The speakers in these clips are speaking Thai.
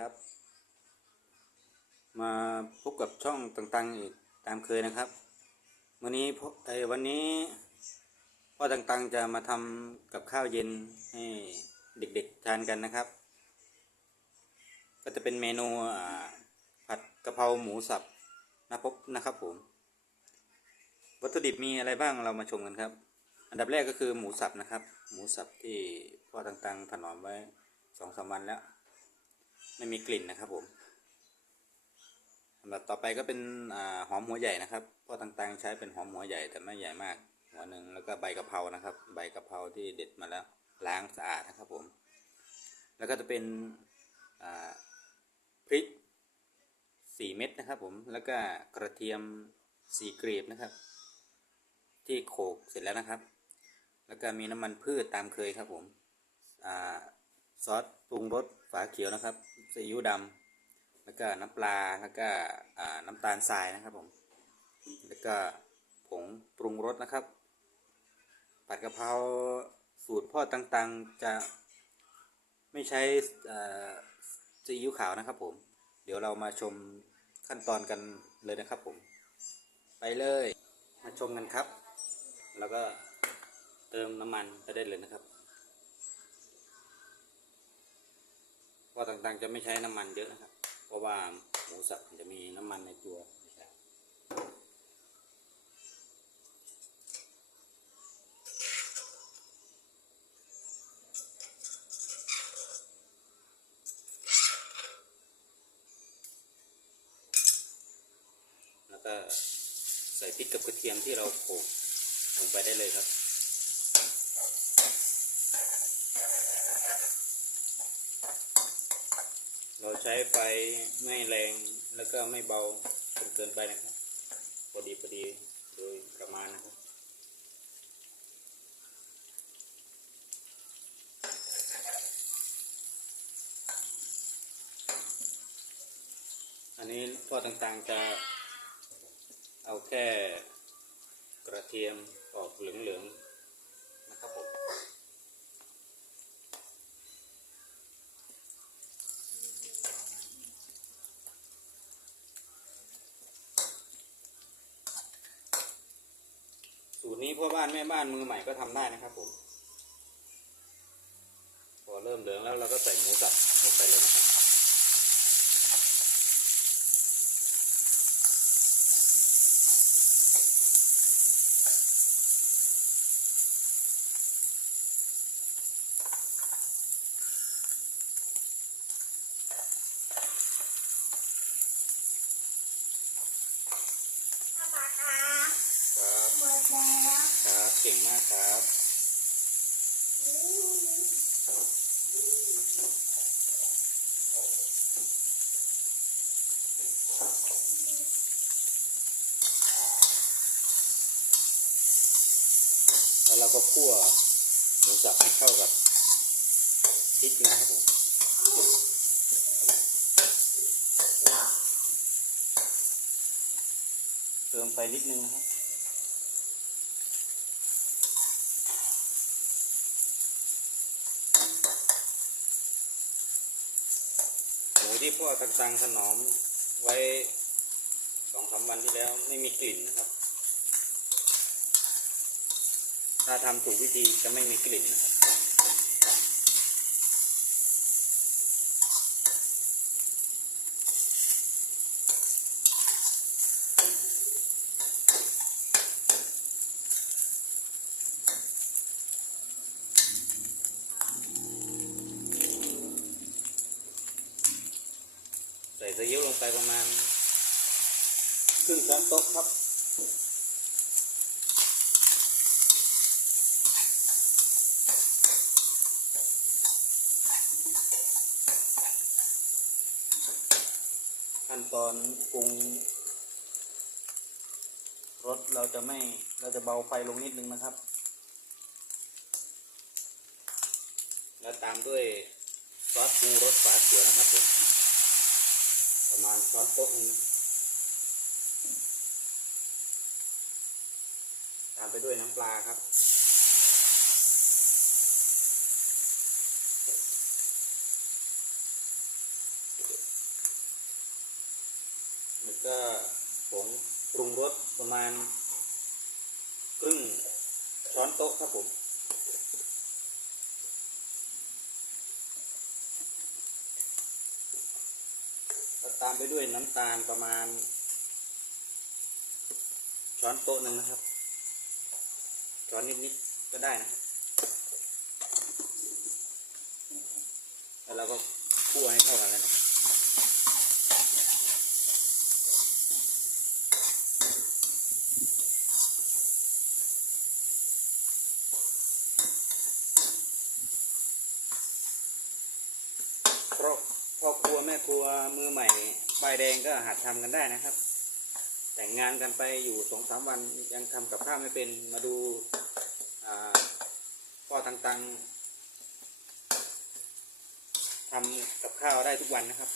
ครับ มาพบกับช่องต่างๆอีกตามเคยนะครับ วันนี้พ่อไอ้วันนี้พ่อต่างๆจะมาทำกับข้าวเย็นให้เด็กๆทานกันนะครับ ก็จะเป็นเมนูผัดกะเพราหมูสับนะพบนะครับผม วัตถุดิบมีอะไรบ้างเรามาชมกันครับอันดับแรกก็คือหมูสับนะครับ หมูสับที่พ่อต่างๆถนอมไว้สองสามวันแล้ว ไม่มีกลิ่นนะครับผมลำดับต่อไปก็เป็นอหอมหัวใหญ่นะครับพ่อต่างๆใช้เป็นหอมหัวใหญ่แต่ไม่ใหญ่มาก หัวหนึ่งแล้วก็ใบกะเพรานะครับ ใบกะเพราที่เด็ดมาแล้วล้างสะอาดนะครับผม แล้วก็จะเป็นพริกสี่เม็ดนะครับผมแล้วก็กระเทียมสี่กรีบนะครับ ที่โขลกเสร็จแล้วนะครับ แล้วก็มีน้ำมันพืชตามเคยครับผมอ่า ซอสปรุงรสฝาเขียวนะครับซีอิ๊วดำแล้วก็น้ำปลาแล้วก็น้ำตาลทรายนะครับผมแล้วก็ผงปรุงรสนะครับ ผัดกะเพราสูตรพ่อต่างๆจะไม่ใช้ซีอิ๊วขาวนะครับผม เดี๋ยวเรามาชมขั้นตอนกันเลยนะครับผม ไปเลย มาชมกันครับ แล้วก็เติมน้ำมันไปได้เลยนะครับ เพราะต่างๆจะไม่ใช้น้ำมันเยอะนะครับ เพราะว่าหมูสับจะมีน้ำมันในตัวแล้วก็ใส่พริกกับกระเทียมที่เราโขลกลงไปได้เลยครับ เรา ใช้ไฟไม่แรงแล้วก็ไม่เบาจนเกินไปนะครับพอดีพอดีโดยประมาณนะครับอันนี้พ่อต่างๆจะเอาแค่กระเทียมออกเหลืองๆนะครับผม สูตรนี้พ่อบ้านแม่บ้านมือใหม่ก็ทำได้นะครับผม พอเริ่มเหลืองแล้วเราก็ใส่หมูสับลงไปเลยนะครับ ป้าป๊าคะ ครับ หมดแล้ว ครับ เก่งมากครับแล้วเราก็คั่วหมูสับให้เข้ากับพริกนะครับผมเติมไปนิดนึงนะครับ หมูที่พ่อต่างๆถนอมไว้สองสามวันที่แล้วไม่มีกลิ่นนะครับ ถ้าทำถูกวิธีจะไม่มีกลิ่นนะครับ ซีอิ๊วลงไปประมาณครึ่งช้อนโต๊ะครับ ขั้นตอนปรุงรสเราจะไม่เราจะเบาไฟลงนิดนึงนะครับ แล้วตามด้วยซอสปรุงรสฝาเขียวนะครับผม ประมาณช้อนโต๊ะนึงตามไปด้วยน้ำปลาครับแล้วก็ผงปรุงรสประมาณครึ่งช้อนโต๊ะครับผม แล้ว ตามไปด้วยน้ำตาลประมาณ ช้อนโต๊ะหนึ่งนะครับ ช้อนนิดๆก็ได้นะครับ แล้วเราก็คั่วให้เข้ากันเลยนะครับ เพราะพ่อครัวแมือใหม่ใบายแดงก็หัดทำกันได้นะครับ แต่งงานกันไปอยู่สองสามวันยังทำกับข้าวไม่เป็นมาดูพ่อตังๆทำกับข้าวได้ทุกวันนะครับ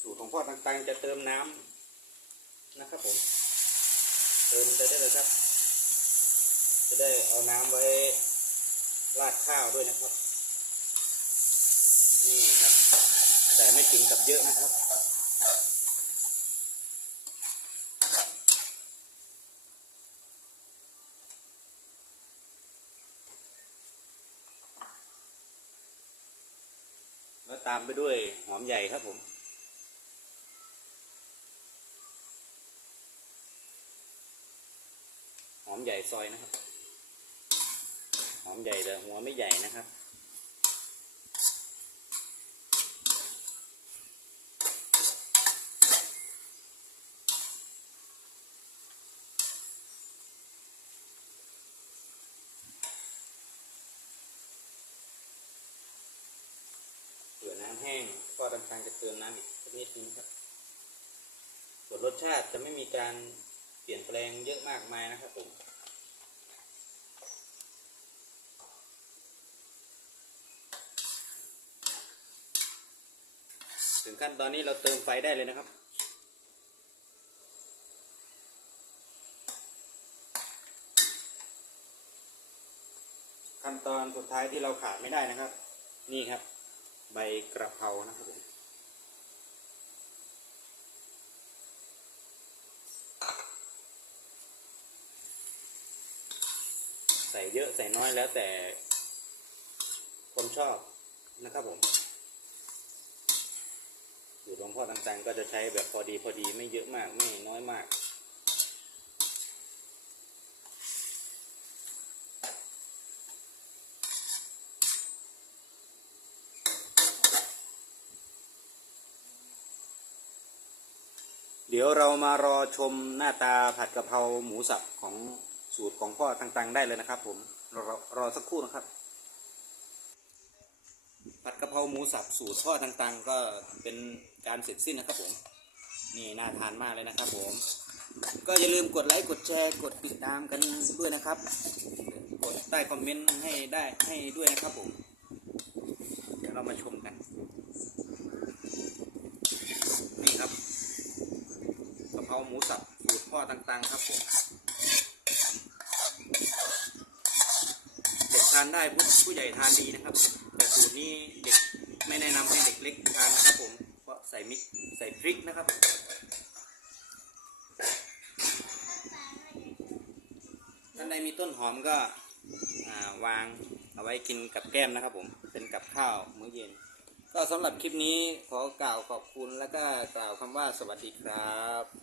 สูตรของพ่อตังๆจะเติมน้ำนะครับผม เติมไปได้เลยครับ จะได้เอาน้ำไว้ราดข้าวด้วยนะครับ นี่ครับ แต่ไม่ถึงกับเยอะนะครับแล้วตามไปด้วยหอมใหญ่ครับผมหอมใหญ่ซอยนะครับ หอมใหญ่แต่หัวไม่ใหญ่นะครับเผื่อน้ำแห้งก็ตำทางจะเติมน้ำอีกสักนิดนึงครับส่วนรสชาติจะไม่มีการเปลี่ยนแปลงเยอะมากมายนะครับผม ขั้นตอนนี้เราเติมไฟได้เลยนะครับ ขั้นตอนสุดท้ายที่เราขาดไม่ได้นะครับ นี่ครับ ใบกระเพรานะครับผมใส่เยอะใส่น้อยแล้วแต่คนชอบนะครับผม สูตรหลวงพ่อต่างๆ ก็จะใช้แบบพอดีพอดีไม่เยอะมากไม่น้อยมาก เดี๋ยวเรามารอชมหน้าตาผัดกะเพราหมูสับของสูตรของพ่อต่างๆ ได้เลยนะครับ ผมรอรอสักครู่นะครับ ผัดกะเพราหมูสับสูตรพ่อต่างๆ ก็เป็นการเสร็จสิ้นนะครับผม นี่น่าทานมากเลยนะครับผม ก็อย่าลืมกดไลค์กดแชร์กดติดตามกันด้วยนะครับ กดใต้คอมเมนต์ให้ได้ให้ด้วยนะครับผม เดี๋ยวเรามาชมกัน นี่ครับกะเพราหมูสับสูตรพ่อต่างๆ ครับผมเด็กทานได้ผู้ใหญ่ทานดีนะครับ ต่สูตรนี้เด็กไม่แนะนำให้เด็กเล็กทานนะครับผมเพราะใส่มิกใส่พริกนะครับท่านใดมีต้นหอมก็วางเอาไว้กินกับแก้มนะครับผมเป็นกับข้าวมื้อเย็น ก็สำหรับคลิปนี้ขอกล่าวขอบคุณและก็กล่าวคำว่าสวัสดีครับ